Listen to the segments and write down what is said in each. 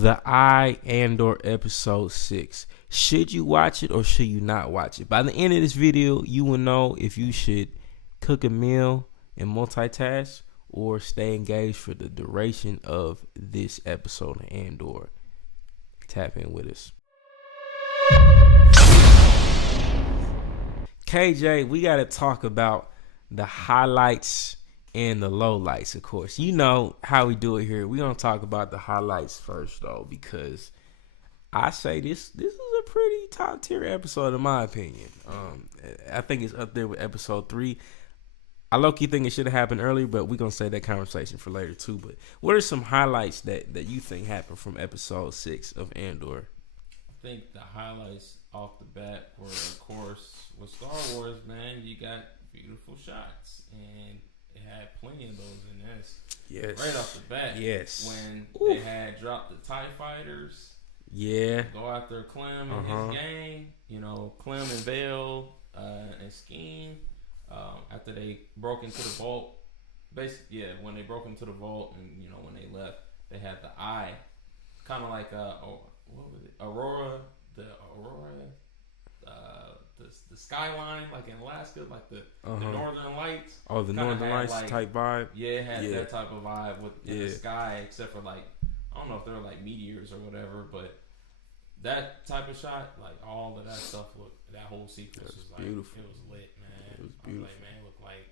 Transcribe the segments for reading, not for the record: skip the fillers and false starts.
The Andor episode 6. Should you watch it or should you not watch it? By the end of this video, you will know if you should cook a meal and multitask or stay engaged for the duration of this episode of Andor. Tap in with us. KJ, we got to talk about the highlights and the lowlights, of course. You know how we do it here. We're going to talk about the highlights first, though, because I say this is a pretty top tier episode, in my opinion. I think it's up there with episode 3. I low-key think it should have happened earlier, but we're going to save that conversation for later, too. But what are some highlights that you think happened from episode 6 of Andor? I think the highlights off the bat were, of course, with Star Wars, man, you got beautiful shots, and it had plenty of those in this. Yes. Right off the bat. Yes. When they had dropped the TIE fighters. Yeah. Go after Clem and his gang. You know, Clem and Vale and Skeen. After they broke into the vault. Basically, yeah, when they broke into the vault and, you know, when they left, they had the eye. Kind of like, what was it? Aurora. The skyline, like in Alaska, like the Northern Lights. Oh, the Northern Lights like, type vibe. Yeah, it had that type of vibe with the sky, except for like, I don't know if they were like meteors or whatever, but that type of shot, like all of that stuff, that whole sequence was like beautiful. It was lit, man. It was beautiful. I was like, man, it looked like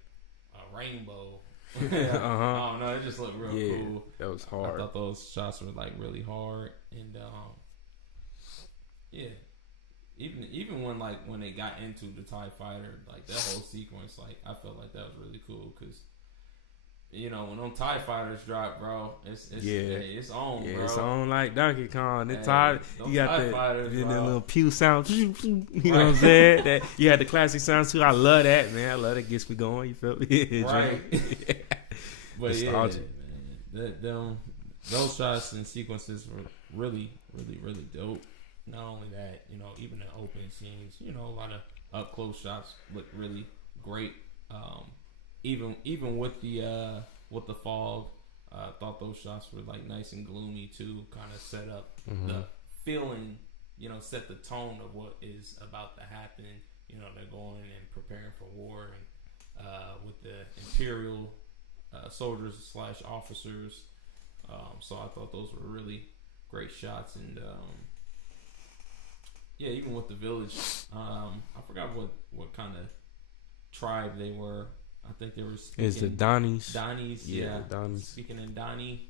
a rainbow. I don't know, it just looked real cool. That was hard. I thought those shots were like really hard, and yeah. Even when they got into the TIE fighter, like that whole sequence, like I felt like that was really cool because, you know, when them TIE fighters drop, bro, it's on, bro. It's on like Donkey Kong. It's hard. You got the little pew sound. You know what I'm saying? That you had the classic sounds too. I love that, man. I love that. Gets me going. You feel me? Right. But nostalgic. Yeah, man. Those shots and sequences were really, really, really dope. Not only that, you know, even the opening scenes, you know, a lot of up close shots look really great. Even with the fog, I thought those shots were like nice and gloomy too. Kind of set up the feeling, you know, set the tone of what is about to happen. You know, they're going and preparing for war, and with the Imperial soldiers / officers. So I thought those were really great shots, and yeah, even with the village, I forgot what kind of tribe they were. I think they were speaking... Is it Donnies? Donnies, yeah. Donnies. Speaking in Donnie.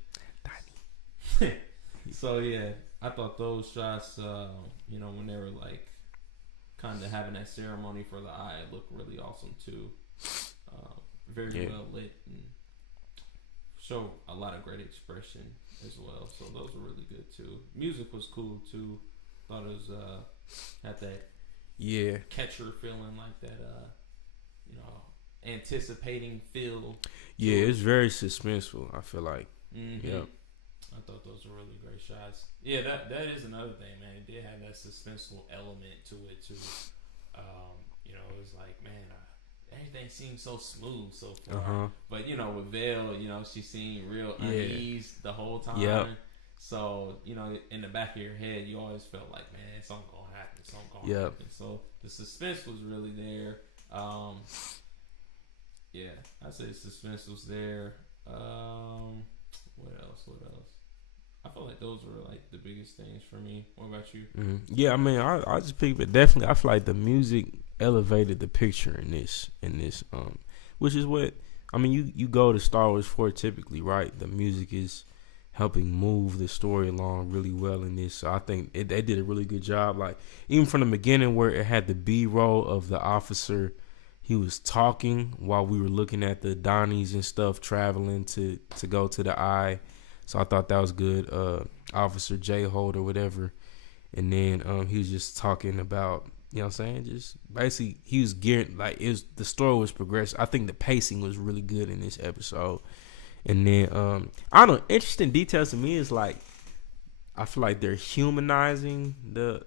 So, yeah, I thought those shots, you know, when they were, like, kind of having that ceremony for the eye, looked really awesome, too. Very well lit and show a lot of great expression as well. So those were really good, too. Music was cool, too. Thought it was had that catcher feeling, like that you know, anticipating feel. Yeah, it's very suspenseful, I feel like. Yep. I thought those were really great shots. Yeah, that is another thing, man. It did have that suspenseful element to it too. You know, it was like, man, everything seemed so smooth so far. But you know, with Vale, you know, she seemed real uneasy the whole time. Yep. So, you know, in the back of your head, you always felt like, man, something gonna happen. Something gonna happen. So the suspense was really there. Yeah, I'd say the suspense was there. What else? I feel like those were like the biggest things for me. What about you? Yeah, I mean, I just picked, but definitely, I feel like the music elevated the picture in this, which is what I mean. You go to Star Wars for typically, right? The music is helping move the story along really well in this. So I think they did a really good job. Like, even from the beginning where it had the B-roll of the officer, he was talking while we were looking at the Donnies and stuff traveling to go to the eye. So I thought that was good. Officer J-Hold or whatever. And then he was just talking about, you know what I'm saying? Just basically he was geared, like the story was progressing. I think the pacing was really good in this episode. And then, I don't know, interesting details to me is like, I feel like they're humanizing the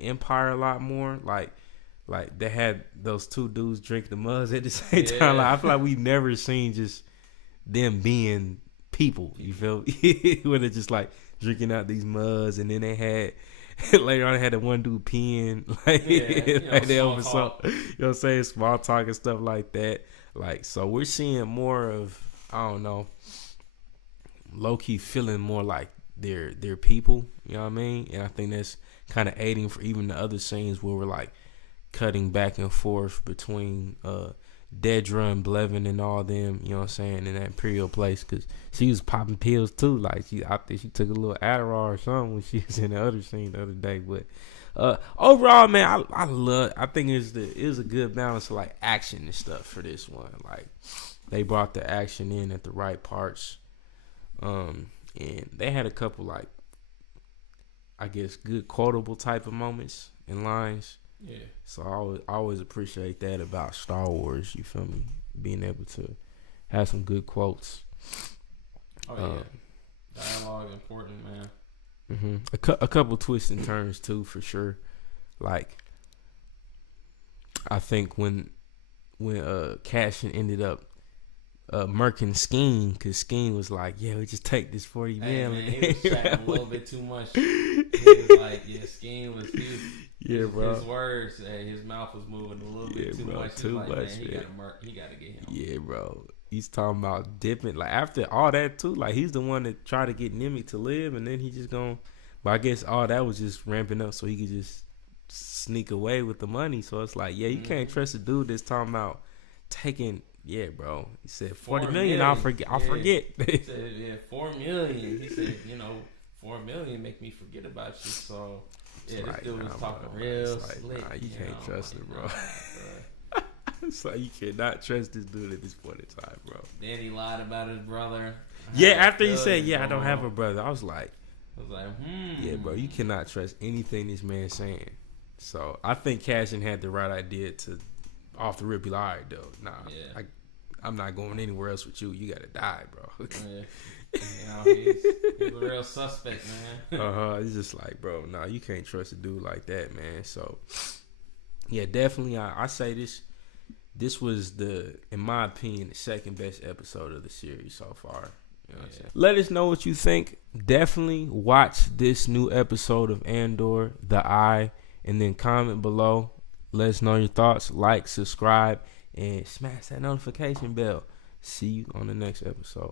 Empire a lot more. Like they had those two dudes drink the muds at the same time. Like, I feel like we've never seen just them being people. You feel me? Where they're just like drinking out these mugs, and then they had later on they had the one dude peeing like, like they over so you know what I'm saying, small talk and stuff like that. Like, so we're seeing more of, I don't know, low key feeling more like they're people, you know what I mean? And I think that's kind of aiding for even the other scenes where we're like cutting back and forth between Dedra and Blevin and all them, you know what I'm saying, in that Imperial place, because she was popping pills too. Like, I think she took a little Adderall or something when she was in the other scene the other day. But overall, man, I think it was a good balance of like action and stuff for this one. Like, they brought the action in at the right parts, and they had a couple like, I guess, good quotable type of moments and lines. Yeah. So I always appreciate that about Star Wars. You feel me? Being able to have some good quotes. Oh yeah, dialogue important, man. Mm-hmm. A couple twists and turns too, for sure. Like, I think when Cashin ended up murking Skeen, because Skeen was like, "Yeah, we just take this 40 man, million." he was chatting a little bit too much. He was like, yeah, Skeen was bro. His words, his mouth was moving a little bit too much. Too like, much, man. He gotta get him. Yeah, bro. He's talking about dipping. Like, after all that too, like, he's the one that tried to get Nemik to live, and then he just gone. But I guess all that was just ramping up so he could just sneak away with the money. So it's like, yeah, you can't trust a dude that's talking about taking. Yeah, bro. He said 40 million. I'll forget. He said, yeah, 4 million. He said, 4 million make me forget about you. So yeah, this like, dude was talking bro. real like, slick. Nah, you can't trust him, bro. Bro. It's like, you cannot trust this dude at this point in time, bro. Then he lied about his brother. Yeah, after he said, "Yeah, I don't have a brother," I was like, yeah, bro, you cannot trust anything this man's saying. So I think Cashin had the right idea to, off the rip, be like, "All right, though, nah, yeah. I'm not going anywhere else with you. You gotta die, bro." Yeah. He's a real suspect, man. It's just like, bro, nah, you can't trust a dude like that, man. So yeah, definitely, I say this was in my opinion, the second best episode of the series so far. You know what I'm saying? Let us know what you think. Definitely watch this new episode of Andor, The Eye, and then comment below. Let us know your thoughts. Like, subscribe, and smash that notification bell. See you on the next episode.